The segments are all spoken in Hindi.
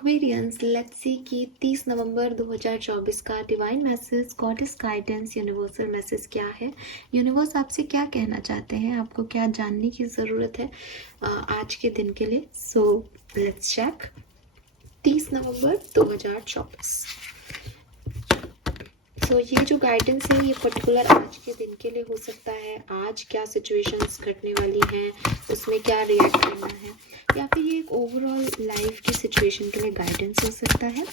एक्वेरियंस, लेट्स सी कि 30 नवंबर 2024 का divine message, goddess guidance, universal message क्या है। यूनिवर्स आपसे क्या कहना चाहते हैं, आपको क्या जानने की ज़रूरत है आज के दिन के लिए। सो लेट्स चेक 30 नवंबर 2024। सो ये जो गाइडेंस है ये पर्टिकुलर आज के दिन के लिए हो सकता है। आज क्या सिचुएशंस घटने वाली हैं, उसमें क्या रिएक्ट करना है, या फिर ये एक ओवरऑल लाइफ की सिचुएशन के लिए गाइडेंस हो सकता है।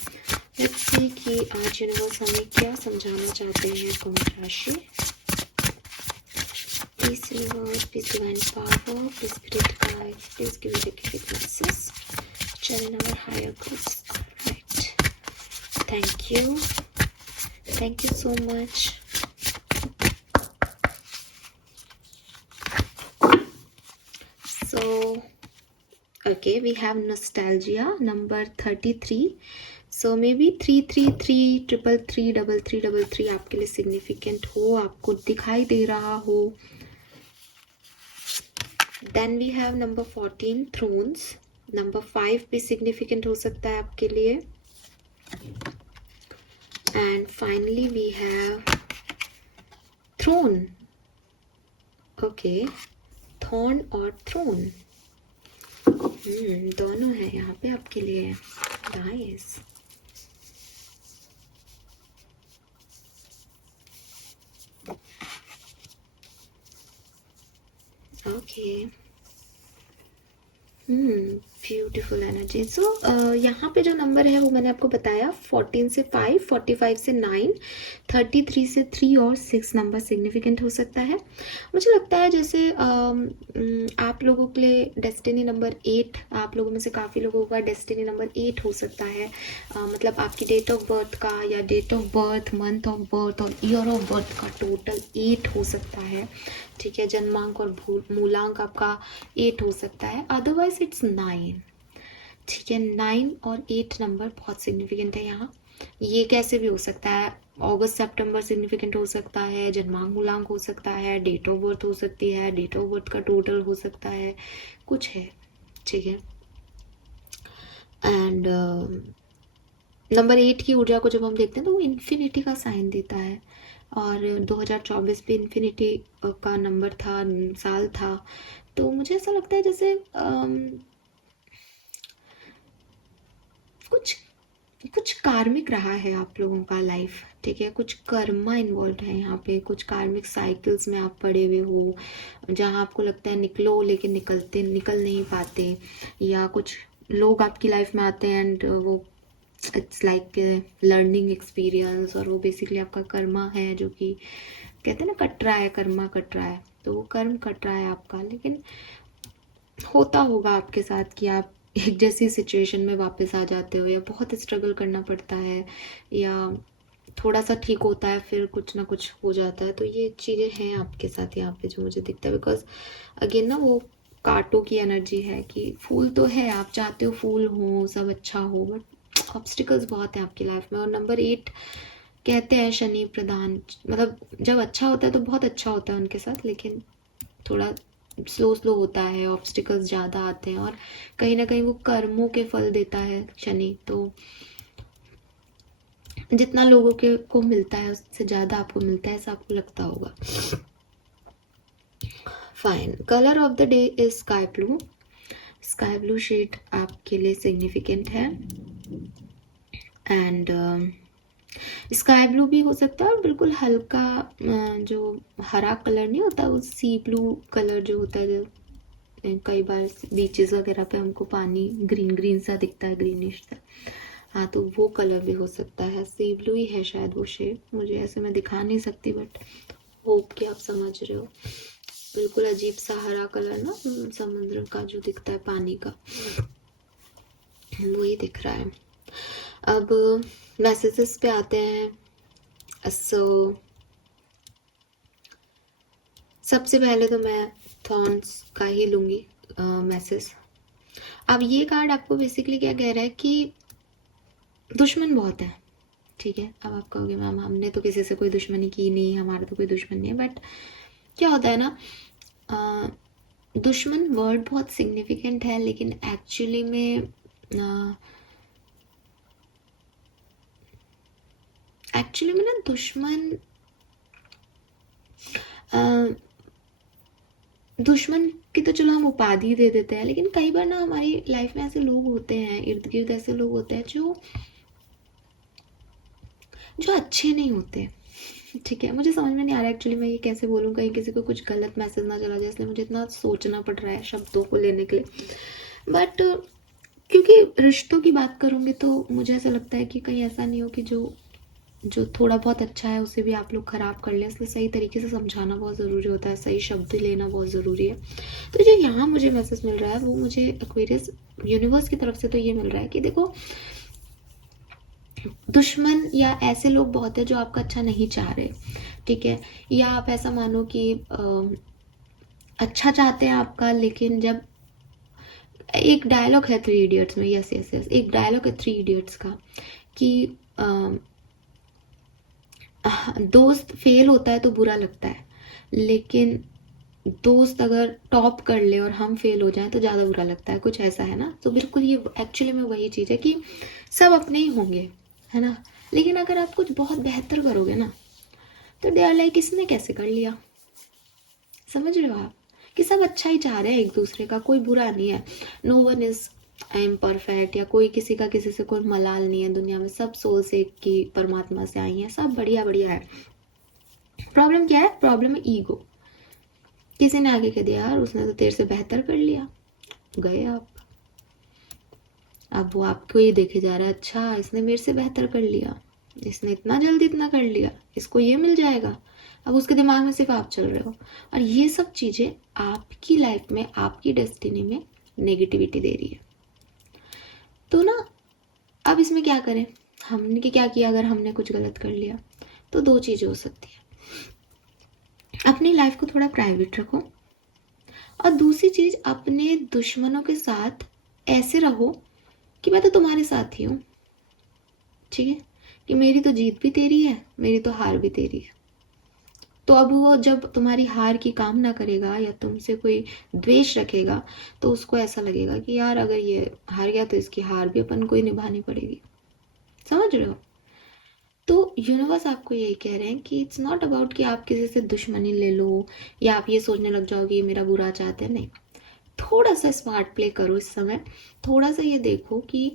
लेट्स सी कि आज यूनिवर्स हमें क्या समझाना चाहते हैं। कुंभ राशि, please universe, please divine power, please spirit guide, please give me the message, channel our higher goods. Right, thank you, thank you so much. So okay, we have nostalgia number 33. So maybe 333333333 आपके लिए सिग्निफिकेंट हो, आपको दिखाई दे रहा हो। Then we have number 14 thrones. Number 5 भी सिग्निफिकेंट हो सकता है आपके लिए। And finally we have throne. Okay, thorn और थ्रोन दोनों है यहाँ पे आपके लिए। Nice. Okay, beautiful energy. So यहाँ पे जो नंबर है वो मैंने आपको बताया, 14 से 5, 45 से 9, 33 से 3 और 6 नंबर सिग्निफिकेंट हो सकता है। मुझे लगता है जैसे आप लोगों के लिए डेस्टिनी नंबर 8, आप लोगों में से काफ़ी लोगों का डेस्टिनी नंबर 8 हो सकता है। मतलब आपकी डेट ऑफ बर्थ का या date of birth, month of birth और ईयर ऑफ बर्थ का टोटल 8 हो सकता है। ठीक है, जन्मांक और मूलांक आपका 8 हो सकता है, अदरवाइज इट्स 9। ठीक है, 9 और 8 नंबर बहुत सिग्निफिकेंट है यहाँ। ये कैसे भी हो सकता है, अगस्त सितंबर सिग्निफिकेंट हो सकता है, जन्मांक मूलांक हो सकता है, डेट ऑफ बर्थ हो सकती है, डेट ऑफ बर्थ का टोटल हो सकता है, कुछ है। ठीक है, एंड नंबर 8 की ऊर्जा को जब हम देखते हैं तो वो इन्फिनिटी का साइन देता है, और 2024 भी इन्फिनिटी का नंबर था, साल था। तो मुझे ऐसा लगता है जैसे कुछ कार्मिक रहा है आप लोगों का लाइफ। ठीक है, कुछ कर्मा इन्वॉल्व है यहाँ पे, कुछ कार्मिक साइकिल्स में आप पड़े हुए हो, जहाँ आपको लगता है निकलो लेकिन निकल नहीं पाते, या कुछ लोग आपकी लाइफ में आते हैं एंड वो इट्स लाइक लर्निंग एक्सपीरियंस, और वो बेसिकली आपका कर्मा है, जो कि कहते हैं ना कट रहा है, कर्मा कट रहा है, तो वो कर्म कट रहा है आपका। लेकिन होता होगा आपके साथ कि आप एक जैसी सिचुएशन में वापस आ जाते हो, या बहुत स्ट्रगल करना पड़ता है, या थोड़ा सा ठीक होता है फिर कुछ ना कुछ हो जाता है। तो ये चीज़ें हैं आपके साथ यहाँ पे जो मुझे दिखता है, बिकॉज अगेन ना वो कांटों की एनर्जी है कि फूल तो है, आप चाहते हो फूल हो, सब अच्छा हो, बट ऑब्स्टिकल्स बहुत हैं आपकी लाइफ में। और नंबर 8 कहते हैं शनि प्रधान, मतलब जब अच्छा होता है तो बहुत अच्छा होता है उनके साथ, लेकिन थोड़ा स्लो होता है, ऑब्स्टिकल्स ज़्यादा आते हैं, और कहीं ना कहीं वो कर्मों के फल देता है शनि। तो जितना लोगों के को मिलता है उससे ज़्यादा आपको मिलता है, ऐसा आपको लगता होगा। Fine, colour of the day is sky blue. Sky blue shade आपके लिए सिग्निफिकेंट है, एंड स्काई ब्लू भी हो सकता है, और बिल्कुल हल्का जो हरा कलर नहीं होता, वो सी ब्लू कलर जो होता है, जो कई बार बीचेस वगैरह पे हमको पानी ग्रीन ग्रीन सा दिखता है, ग्रीनिश सा, हाँ, तो वो कलर भी हो सकता है। सी ब्लू ही है शायद वो शेड, मुझे ऐसे मैं दिखा नहीं सकती, बट होप कि आप समझ रहे हो। बिल्कुल अजीब सा हरा कलर ना, समुद्र का जो दिखता है, पानी का, वही दिख रहा है। अब मैसेजेस पे आते हैं। सो सबसे पहले तो मैं थॉर्न्स का ही लूँगी मैसेज। अब ये कार्ड आपको बेसिकली क्या कह रहा है कि दुश्मन बहुत है। ठीक है, अब आप कहोगे मैम हमने तो किसी से कोई दुश्मनी की नहीं, हमारा तो कोई दुश्मन नहीं है, बट क्या होता है ना, दुश्मन वर्ड बहुत सिग्निफिकेंट है, लेकिन एक्चुअली में एक्चुअली में ना दुश्मन की तो चलो हम उपाधि दे देते हैं, लेकिन कई बार ना हमारी लाइफ में ऐसे लोग होते हैं, इर्द गिर्द ऐसे लोग होते हैं जो अच्छे नहीं होते। ठीक है, मुझे समझ में नहीं आ रहा एक्चुअली मैं ये कैसे बोलूँ, कहीं किसी को कुछ गलत मैसेज ना चला जाए, इसलिए मुझे इतना सोचना पड़ रहा है शब्दों को लेने के लिए। बट क्योंकि रिश्तों की बात करूँगी तो मुझे ऐसा लगता है कि कहीं ऐसा नहीं हो कि जो थोड़ा बहुत अच्छा है उसे भी आप लोग ख़राब कर लें, इसलिए सही तरीके से समझाना बहुत ज़रूरी होता है, सही शब्द लेना बहुत ज़रूरी है। तो जो यहाँ मुझे मैसेज मिल रहा है वो मुझे एक्वेरियस यूनिवर्स की तरफ से तो ये मिल रहा है कि देखो, दुश्मन या ऐसे लोग बहुत है जो आपका अच्छा नहीं चाह रहे, ठीक है, या आप ऐसा मानो कि अच्छा चाहते हैं आपका, लेकिन जब एक डायलॉग है थ्री इडियट्स में, यस यस यस, एक डायलॉग है थ्री इडियट्स का कि दोस्त फेल होता है तो बुरा लगता है, लेकिन दोस्त अगर टॉप कर ले और हम फेल हो जाएं तो ज़्यादा बुरा लगता है, कुछ ऐसा है ना। तो बिल्कुल ये एक्चुअली में वही चीज़ है कि सब अपने ही होंगे, है ना, लेकिन अगर आप कुछ बहुत बेहतर करोगे ना तो दे आर लाइक इसने कैसे कर लिया। समझ रहे हो आप कि सब अच्छा ही चाह रहे हैं एक दूसरे का, कोई बुरा नहीं है। नो वन इज इम्परफेक्ट, या कोई किसी का किसी से कोई मलाल नहीं है दुनिया में, सब सोल से की परमात्मा से आई हैं, सब बढ़िया बढ़िया है। प्रॉब्लम क्या है? प्रॉब्लम है ईगो। किसी ने आगे कह दिया यार उसने तो तेरे से बेहतर कर लिया, गए आप। अब वो आपको ये देखे जा रहा है, अच्छा इसने मेरे से बेहतर कर लिया, इसने इतना जल्दी इतना कर लिया, इसको ये मिल जाएगा। अब उसके दिमाग में सिर्फ आप चल रहे हो, और ये सब चीज़ें आपकी लाइफ में, आपकी डेस्टिनी में नेगेटिविटी दे रही है। तो ना अब इसमें क्या करें? हमने क्या किया? अगर हमने कुछ गलत कर लिया तो दो चीज़ें हो सकती है, अपनी लाइफ को थोड़ा प्राइवेट रखो, और दूसरी चीज़ अपने दुश्मनों के साथ ऐसे रहो कि मैं तो तुम्हारे साथ ही हूँ, ठीक है, कि मेरी तो जीत भी तेरी है, मेरी तो हार भी तेरी है। तो अब वो जब तुम्हारी हार की कामना करेगा या तुमसे कोई द्वेष रखेगा तो उसको ऐसा लगेगा कि यार अगर ये हार गया तो इसकी हार भी अपन को ही निभानी पड़ेगी। समझ रहे हो? तो यूनिवर्स आपको यही कह रहे हैं कि इट्स नॉट अबाउट कि आप किसी से दुश्मनी ले लो या आप ये सोचने लग जाओ कि ये मेरा बुरा चाहते हैं, नहीं। थोड़ा सा स्मार्ट प्ले करो इस समय, थोड़ा सा ये देखो कि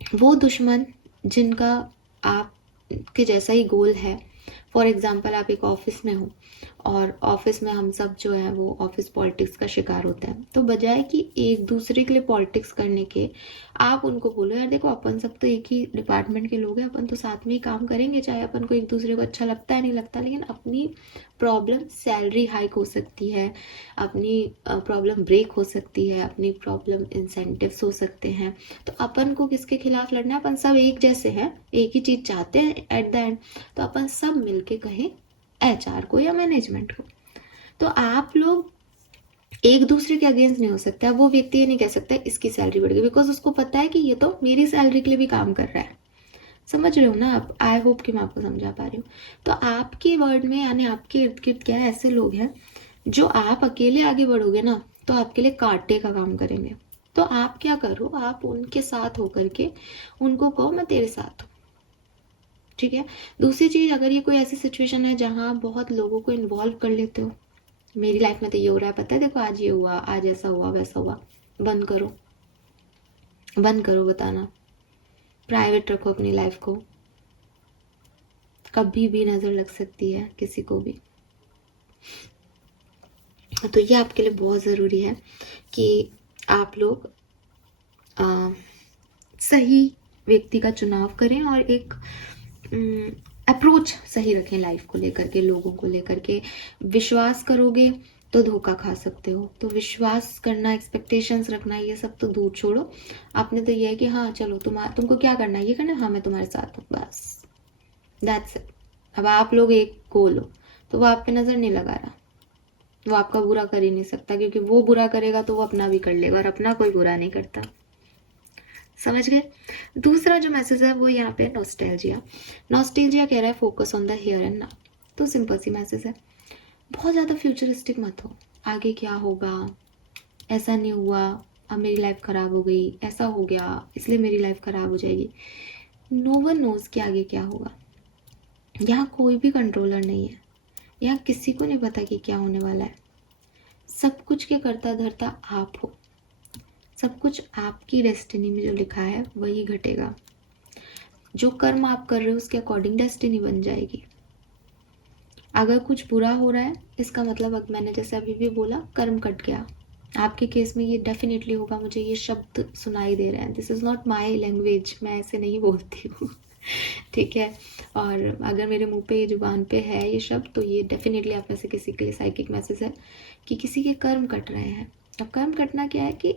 वो दुश्मन जिनका आपके जैसा ही गोल है, फॉर एग्जाम्पल आप एक ऑफिस में हो और ऑफिस में हम सब जो है वो ऑफिस पॉलिटिक्स का शिकार होते हैं, तो बजाय कि एक दूसरे के लिए पॉलिटिक्स करने के आप उनको बोलो यार देखो अपन सब तो एक ही डिपार्टमेंट के लोग हैं, अपन तो साथ में ही काम करेंगे, चाहे अपन को एक दूसरे को अच्छा लगता है नहीं लगता, लेकिन अपनी प्रॉब्लम सैलरी हाइक हो सकती है, अपनी प्रॉब्लम ब्रेक हो सकती है, अपनी प्रॉब्लम इंसेंटिव्स हो सकते हैं। तो अपन को किसके खिलाफ लड़ना है? अपन सब एक जैसे हैं, एक ही चीज़ चाहते हैं एट द एंड, तो अपन सब मिलके कहें एचआर को या मैनेजमेंट को। तो आप लोग एक दूसरे के अगेंस्ट नहीं हो सकता। वो व्यक्ति ये नहीं कह सकता इसकी सैलरी बढ़ गई, बिकॉज उसको पता है कि ये तो मेरी सैलरी के लिए भी काम कर रहा है। समझ रहे हो ना आप? आई होप कि मैं आपको समझा पा रही हूँ। तो आपके वर्ड में यानी आपके इर्द गिर्द क्या है, ऐसे लोग हैं जो आप अकेले आगे बढ़ोगे ना तो आपके लिए कांटे का काम करेंगे। तो आप क्या करो, आप उनके साथ होकर के उनको कहो मैं तेरे साथ हूँ, ठीक है। दूसरी चीज़, अगर ये कोई ऐसी सिचुएशन है जहाँ आप बहुत लोगों को इन्वॉल्व कर लेते हो, मेरी लाइफ में तो ये हो रहा है पता है, देखो आज ये हुआ, आज ऐसा हुआ वैसा हुआ, बंद करो, बंद करो बताना, प्राइवेट रखो अपनी लाइफ को, कभी भी नज़र लग सकती है किसी को भी। तो ये आपके लिए बहुत ज़रूरी है कि आप लोग सही व्यक्ति का चुनाव करें और एक अप्रोच सही रखें लाइफ को लेकर के, लोगों को लेकर के। विश्वास करोगे तो धोखा खा सकते हो, तो विश्वास करना, एक्सपेक्टेशंस रखना, ये सब तो दूर छोड़ो। आपने तो ये है कि हाँ चलो तुमको क्या करना है, ये करना है, हाँ मैं तुम्हारे साथ हूँ, बस दैट्स इट। अब आप लोग एक गोल हो तो वो आप पे नज़र नहीं लगा रहा, वो आपका बुरा कर ही नहीं सकता, क्योंकि वो बुरा करेगा तो वो अपना भी कर लेगा और अपना कोई बुरा नहीं करता। समझ गए? दूसरा जो मैसेज है वो यहाँ पे नॉस्टैल्जिया। नॉस्टैल्जिया कह रहा है focus on the here and now. तो सिंपल सी मैसेज है, बहुत ज़्यादा फ्यूचरिस्टिक मत हो, आगे क्या होगा, ऐसा नहीं हुआ अब मेरी लाइफ ख़राब हो गई, ऐसा हो गया इसलिए मेरी लाइफ ख़राब हो जाएगी। नो वन नोज़ कि आगे क्या होगा। यहाँ कोई भी कंट्रोलर नहीं है, यहाँ किसी को नहीं पता कि क्या होने वाला है। सब कुछ के करता धरता आप हो, सब कुछ आपकी डेस्टिनी में जो लिखा है वही घटेगा। जो कर्म आप कर रहे हो उसके अकॉर्डिंग डेस्टिनी बन जाएगी। अगर कुछ बुरा हो रहा है इसका मतलब, अब मैंने जैसे अभी भी बोला, कर्म कट गया। आपके केस में ये डेफिनेटली होगा। मुझे ये शब्द सुनाई दे रहे हैं, this is not my language, मैं ऐसे नहीं बोलती हूँ ठीक है। और अगर मेरे मुंह पे, जुबान पे है ये शब्द, तो ये डेफिनेटली आप में से किसी के लिए साइकिक मैसेज है कि किसी के कर्म कट रहे हैं। अब कर्म कटना क्या है कि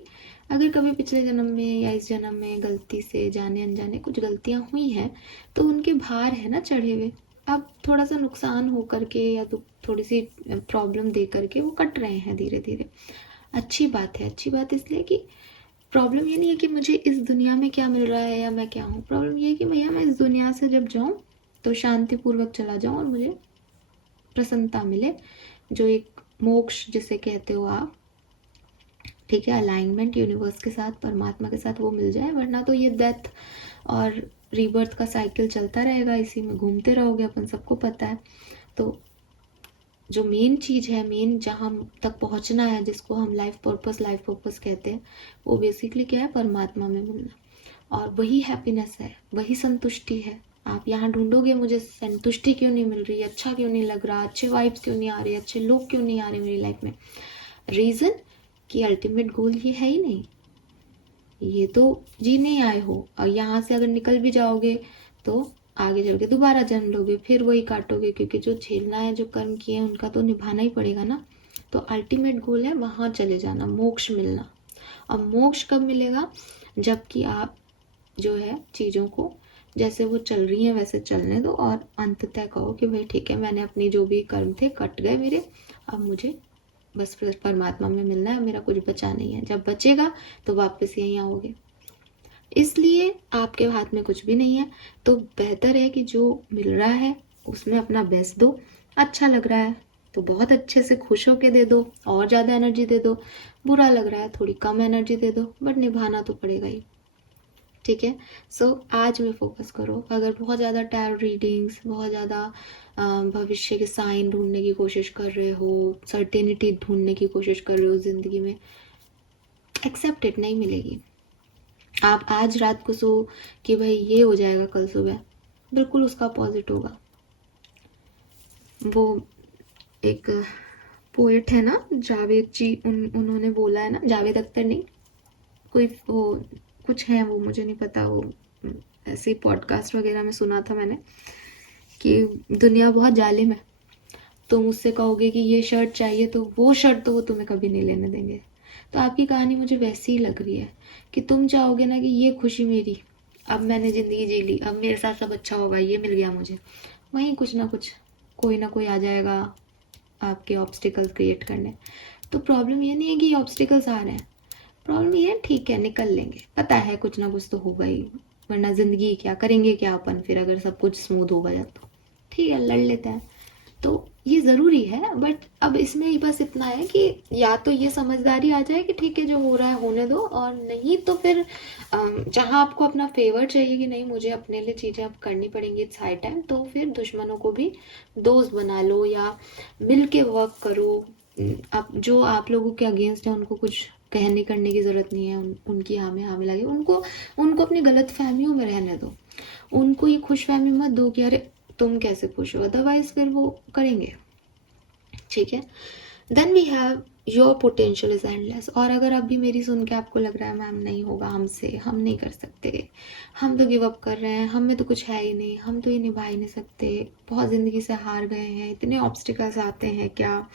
अगर कभी पिछले जन्म में या इस जन्म में गलती से जाने अनजाने कुछ गलतियां हुई हैं, तो उनके भार है ना चढ़े हुए। अब थोड़ा सा नुकसान हो करके या तो थोड़ी सी प्रॉब्लम दे करके वो कट रहे हैं धीरे धीरे। अच्छी बात है, अच्छी बात इसलिए कि प्रॉब्लम ये नहीं है कि मुझे इस दुनिया में क्या मिल रहा है या मैं क्या हूँ। प्रॉब्लम ये है कि भैया मैं इस दुनिया से जब जाऊँ तो शांतिपूर्वक चला जाऊँ और मुझे प्रसन्नता मिले, जो एक मोक्ष जिसे कहते हो आप, ठीक है, अलाइनमेंट यूनिवर्स के साथ, परमात्मा के साथ, वो मिल जाए। वरना तो ये डेथ और रीबर्थ का साइकिल चलता रहेगा, इसी में घूमते रहोगे, अपन सबको पता है। तो जो मेन चीज़ है, मेन जहाँ तक पहुँचना है, जिसको हम लाइफ पर्पस कहते हैं, वो बेसिकली क्या है, परमात्मा में मिलना। और वही हैप्पीनेस है, वही संतुष्टि है। आप यहाँ ढूंढोगे मुझे संतुष्टि क्यों नहीं मिल रही, अच्छा क्यों नहीं लग रहा, अच्छे वाइब्स क्यों नहीं आ रहे, अच्छे लोग क्यों नहीं आ रहे मेरी लाइफ में। रीज़न कि अल्टीमेट गोल ये है ही नहीं, ये तो जी नहीं आए हो। और यहाँ से अगर निकल भी जाओगे तो आगे चल के दोबारा जन्म लोगे, फिर वही काटोगे, क्योंकि जो झेलना है, जो कर्म किए हैं, उनका तो निभाना ही पड़ेगा ना। तो अल्टीमेट गोल है वहाँ चले जाना, मोक्ष मिलना। अब मोक्ष कब मिलेगा, जबकि आप जो है चीज़ों को जैसे वो चल रही हैं वैसे चलने दो, और अंततः कहो कि भाई ठीक है, मैंने अपनी जो भी कर्म थे कट गए मेरे, अब मुझे बस परमात्मा में मिलना है, मेरा कुछ बचा नहीं है। जब बचेगा तो वापस यहीं आओगे। इसलिए आपके हाथ में कुछ भी नहीं है, तो बेहतर है कि जो मिल रहा है उसमें अपना बेस्ट दो। अच्छा लग रहा है तो बहुत अच्छे से खुश होके दे दो, और ज़्यादा एनर्जी दे दो। बुरा लग रहा है थोड़ी कम एनर्जी दे दो, बट निभाना तो पड़ेगा ही, ठीक है। सो आज में फोकस करो। अगर बहुत ज़्यादा टैरो रीडिंग्स, बहुत ज़्यादा भविष्य के साइन ढूंढने की कोशिश कर रहे हो, सर्टेनिटी ढूंढने की कोशिश कर रहे हो ज़िंदगी में, एक्सेप्ट इट, नहीं मिलेगी। आप आज रात को सो कि भाई ये हो जाएगा कल सुबह, बिल्कुल उसका अपोजिट होगा। वो एक पोएट है ना, जावेद जी, उन्होंने बोला है ना, जावेद अख्तर नहीं, कोई वो कुछ है, वो मुझे नहीं पता, वो ऐसे पॉडकास्ट वगैरह में सुना था मैंने कि दुनिया बहुत जालिम है। तुम उससे कहोगे कि ये शर्ट चाहिए तो वो शर्ट तो वो तुम्हें कभी नहीं लेने देंगे। तो आपकी कहानी मुझे वैसी ही लग रही है कि तुम चाहोगे ना कि ये खुशी मेरी, अब मैंने ज़िंदगी जी ली, अब मेरे साथ सब अच्छा होगा, ये मिल गया मुझे, वहीं कुछ ना कुछ कोई ना कोई आ जाएगा आपके ऑब्स्टिकल्स क्रिएट करने। तो प्रॉब्लम ये नहीं है कि ये ऑब्स्टिकल्स आ रहे हैं, प्रॉब्लम ये है ठीक है निकल लेंगे, पता है कुछ ना कुछ तो होगा ही, वरना ज़िंदगी क्या करेंगे क्या अपन फिर, अगर सब कुछ स्मूथ हो गया तो ठीक है लड़ लेते हैं। तो ये ज़रूरी है, बट अब इसमें ही बस इतना है कि या तो ये समझदारी आ जाए कि ठीक है जो हो रहा है होने दो, और नहीं तो फिर जहाँ आपको अपना फेवर चाहिए कि नहीं मुझे अपने लिए चीज़ें अब करनी पड़ेंगी, इट्स हाई टाइम, तो फिर दुश्मनों को भी दोस्त बना लो या मिल के वर्क करो। अब जो आप लोगों के अगेंस्ट है उनको कुछ कहने करने की ज़रूरत नहीं है, उनकी हाँ में हाँ मिलाइए, उनको उनको अपनी गलत फहमियों में रहने दो। उनको ये खुश फहमी मत दो कि अरे तुम कैसे खुश हो, अदरवाइज फिर वो करेंगे, ठीक है। Then we have your potential is endless. और अगर अभी मेरी सुन के आपको लग रहा है मैम नहीं होगा हमसे, हम नहीं कर सकते, हम तो गिव अप कर रहे हैं, हम में तो कुछ है ही नहीं, हम तो ये निभा ही नहीं सकते, बहुत ज़िंदगी से हार गए हैं, इतने ऑब्स्टिकल्स आते हैं, क्या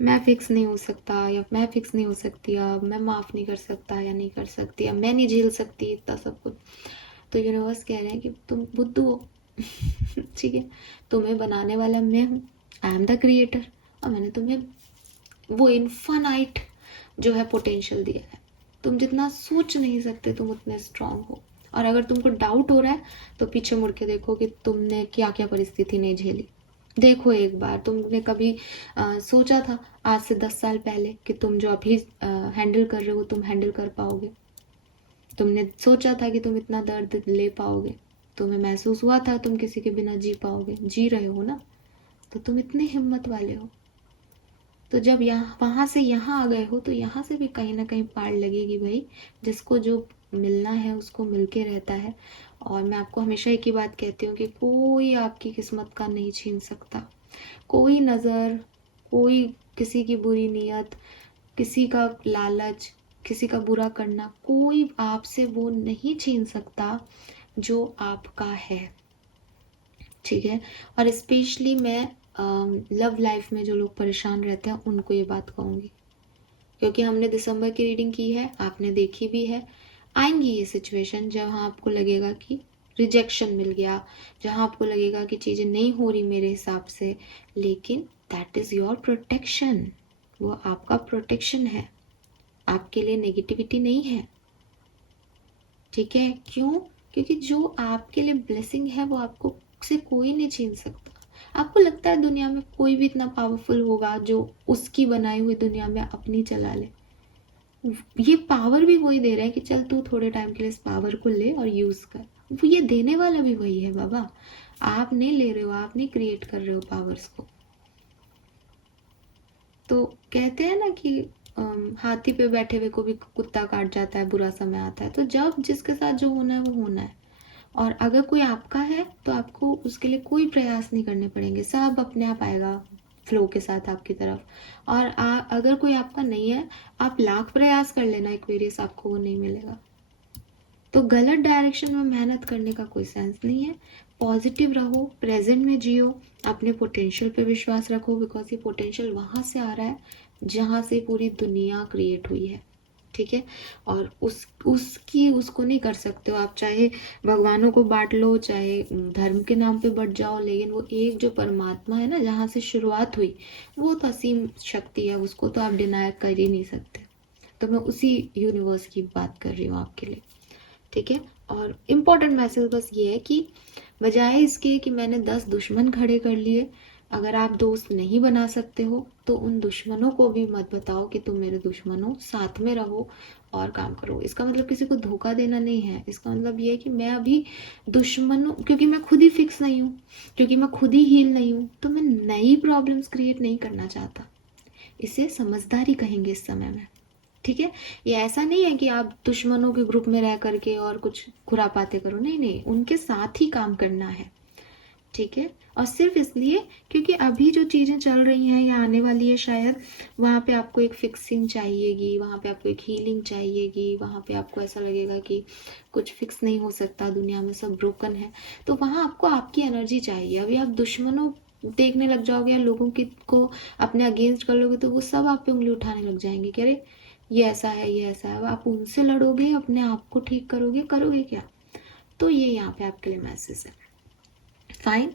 मैं फिक्स नहीं हो सकता, या मैं फिक्स नहीं हो सकती, अब मैं माफ़ नहीं कर सकता या नहीं कर सकती, अब मैं नहीं झेल सकती इतना सब कुछ। तो यूनिवर्स कह रहे हैं कि तुम बुद्धू हो ठीक है, तुम्हें बनाने वाला मैं हूँ, आई एम द क्रिएटर, और मैंने तुम्हें वो इन्फानाइट जो है पोटेंशियल दिया है। तुम जितना सोच नहीं सकते तुम उतने स्ट्रांग हो। और अगर तुमको डाउट हो रहा है तो पीछे मुड़ के देखो कि तुमने क्या क्या परिस्थिति नहीं झेली। देखो एक बार तुमने कभी सोचा था आज से 10 साल पहले कि तुम जो अभी हैंडल कर रहे हो तुम हैंडल कर पाओगे? तुमने सोचा था कि तुम इतना दर्द ले पाओगे? तुम्हें महसूस हुआ था तुम किसी के बिना जी पाओगे, जी रहे हो ना, तो तुम इतने हिम्मत वाले हो। तो जब यहाँ वहाँ से यहाँ आ गए हो तो यहाँ से भी कहीं ना कहीं पार लगेगी भाई। जिसको जो मिलना है उसको मिलके रहता है। और मैं आपको हमेशा एक ही बात कहती हूँ कि कोई आपकी किस्मत का नहीं छीन सकता। कोई नज़र, कोई किसी की बुरी नीयत, किसी का लालच, किसी का बुरा करना, कोई आपसे वो नहीं छीन सकता जो आपका है। ठीक है। और स्पेशली मैं लव लाइफ में जो लोग परेशान रहते हैं उनको ये बात कहूँगी, क्योंकि हमने दिसंबर की रीडिंग की है, आपने देखी भी है। आएंगी ये सिचुएशन जहाँ आपको लगेगा कि रिजेक्शन मिल गया, जहाँ आपको लगेगा कि चीज़ें नहीं हो रही मेरे हिसाब से, लेकिन दैट इज़ योर प्रोटेक्शन। वो आपका प्रोटेक्शन है, आपके लिए नेगेटिविटी नहीं है। ठीक है। क्यों? क्योंकि जो आपके लिए ब्लेसिंग है वो आपको से कोई नहीं छीन सकता। आपको लगता है दुनिया में कोई भी इतना पावरफुल होगा जो उसकी बनाई हुई दुनिया में अपनी चला ले? ये पावर भी वही दे रहा है कि चल तू थोड़े टाइम के लिए इस पावर को ले और यूज कर। वो ये देने वाला भी वही है बाबा। आप नहीं ले रहे हो, आप नहीं क्रिएट कर रहे हो पावर्स को। तो कहते हैं ना कि हाथी पे बैठे हुए को भी कुत्ता काट जाता है, बुरा समय आता है। तो जब जिसके साथ जो होना है वो होना है। और अगर कोई आपका है तो आपको उसके लिए कोई प्रयास नहीं करने पड़ेंगे, सब अपने आप आएगा फ्लो के साथ आपकी तरफ। और अगर कोई आपका नहीं है, आप लाख प्रयास कर लेना एक्वेरियस, आपको वो नहीं मिलेगा। तो गलत डायरेक्शन में मेहनत करने का कोई सेंस नहीं है। पॉजिटिव रहो, प्रेजेंट में जियो, अपने पोटेंशियल पे विश्वास रखो, बिकॉज ये पोटेंशियल वहाँ से आ रहा है जहाँ से पूरी दुनिया क्रिएट हुई है। ठीक है। और उसको नहीं कर सकते हो आप, चाहे भगवानों को बांट लो, चाहे धर्म के नाम पे बढ़ जाओ, लेकिन वो एक जो परमात्मा है ना जहाँ से शुरुआत हुई, वो तो असीम शक्ति है, उसको तो आप डिनाई कर ही नहीं सकते। तो मैं उसी यूनिवर्स की बात कर रही हूँ आपके लिए। ठीक है। और इम्पोर्टेंट मैसेज बस ये है कि बजाय इसके कि मैंने 10 दुश्मन खड़े कर लिए, अगर आप दोस्त नहीं बना सकते हो तो उन दुश्मनों को भी मत बताओ कि तुम मेरे दुश्मन हो, साथ में रहो और काम करो। इसका मतलब किसी को धोखा देना नहीं है। इसका मतलब ये है कि मैं अभी दुश्मनों, क्योंकि मैं खुद ही फिक्स नहीं हूँ, क्योंकि मैं खुद ही हील नहीं हूँ, तो मैं नई प्रॉब्लम्स क्रिएट नहीं करना चाहता। इसे समझदारी कहेंगे इस समय में। ठीक है। ये ऐसा नहीं है कि आप दुश्मनों के ग्रुप में रह करके और कुछ खुरापाते करो, नहीं नहीं, उनके साथ ही काम करना है। ठीक है। और सिर्फ इसलिए क्योंकि अभी जो चीज़ें चल रही हैं या आने वाली है शायद, वहाँ पे आपको एक फिक्सिंग चाहिएगी, वहाँ पे आपको एक हीलिंग चाहिएगी, वहाँ पे आपको ऐसा लगेगा कि कुछ फिक्स नहीं हो सकता, दुनिया में सब ब्रोकन है, तो वहाँ आपको आपकी एनर्जी चाहिए। अभी आप दुश्मनों देखने लग जाओगे या लोगों की को अपने अगेंस्ट कर लोगे तो वो सब आप पे उंगली उठाने लग जाएंगे कि अरे ये ऐसा है, ये ऐसा है। आप उनसे लड़ोगे, अपने आप को ठीक करोगे क्या? तो ये यहाँ पे आपके लिए मैसेज है। Fine,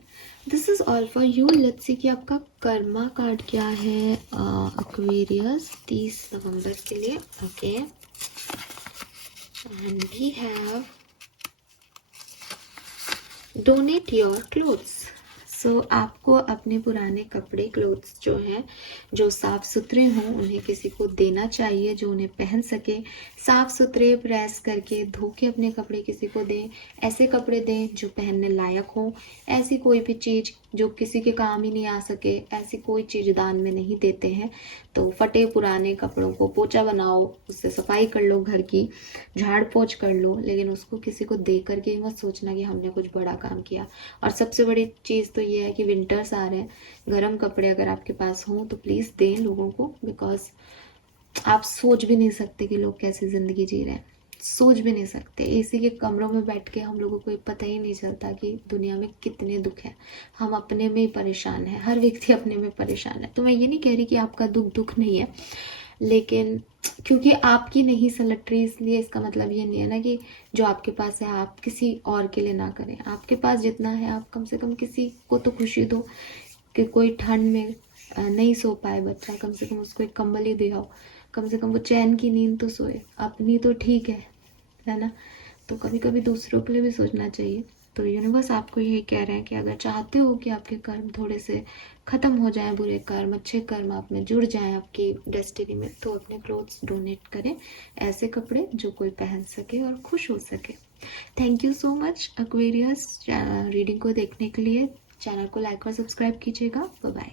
this is all for you. Let's see कि आपका कर्मा कार्ड क्या है एक्वेरियस 30 नवंबर के लिए। Okay, and we have donate your clothes. So आपको अपने पुराने कपड़े, क्लोथ्स जो हैं, जो साफ सुथरे हों, उन्हें किसी को देना चाहिए जो उन्हें पहन सके। साफ सुथरे प्रेस करके धो के अपने कपड़े किसी को दें। ऐसे कपड़े दें जो पहनने लायक हों। ऐसी कोई भी चीज़ जो किसी के काम ही नहीं आ सके, ऐसी कोई चीज़ दान में नहीं देते हैं। तो फटे पुराने कपड़ों को पोंछा बनाओ, उससे सफाई कर लो, घर की झाड़ पोंछ कर लो, लेकिन उसको किसी को दे करके मत सोचना कि हमने कुछ बड़ा काम किया। और सबसे बड़ी चीज़ तो ये है कि विंटर्स आ रहे हैं, गर्म कपड़े अगर आपके पास हों तो प्लीज़ दें लोगों को, बिकॉज आप सोच भी नहीं सकते कि लोग कैसी ज़िंदगी जी रहे हैं, सोच भी नहीं सकते। एसी के कमरों में बैठ के हम लोगों को पता ही नहीं चलता कि दुनिया में कितने दुख हैं। हम अपने में ही परेशान हैं, हर व्यक्ति अपने में परेशान है। तो मैं ये नहीं कह रही कि आपका दुख नहीं है, लेकिन क्योंकि आपकी नहीं सलट रही, इसलिए इसका मतलब ये नहीं है ना कि जो आपके पास है आप किसी और के लिए ना करें। आपके पास जितना है आप कम से कम किसी को तो खुशी दो, कि कोई ठंड में नहीं सो पाए बच्चा, कम से कम उसको एक कंबल ही दे आओ, कम से कम वो चैन की नींद तो सोए। अपनी तो ठीक है ना? तो कभी कभी दूसरों के लिए भी सोचना चाहिए। तो यूनिवर्स आपको यही कह रहे हैं कि अगर चाहते हो कि आपके कर्म थोड़े से ख़त्म हो जाएं, बुरे कर्म, अच्छे कर्म आप में जुड़ जाएं आपकी डेस्टिनी में, तो अपने क्लोथ्स डोनेट करें, ऐसे कपड़े जो कोई पहन सके और खुश हो सके। Thank you so much Aquarius reading को देखने के लिए। चैनल को लाइक और सब्सक्राइब कीजिएगा। Bye bye.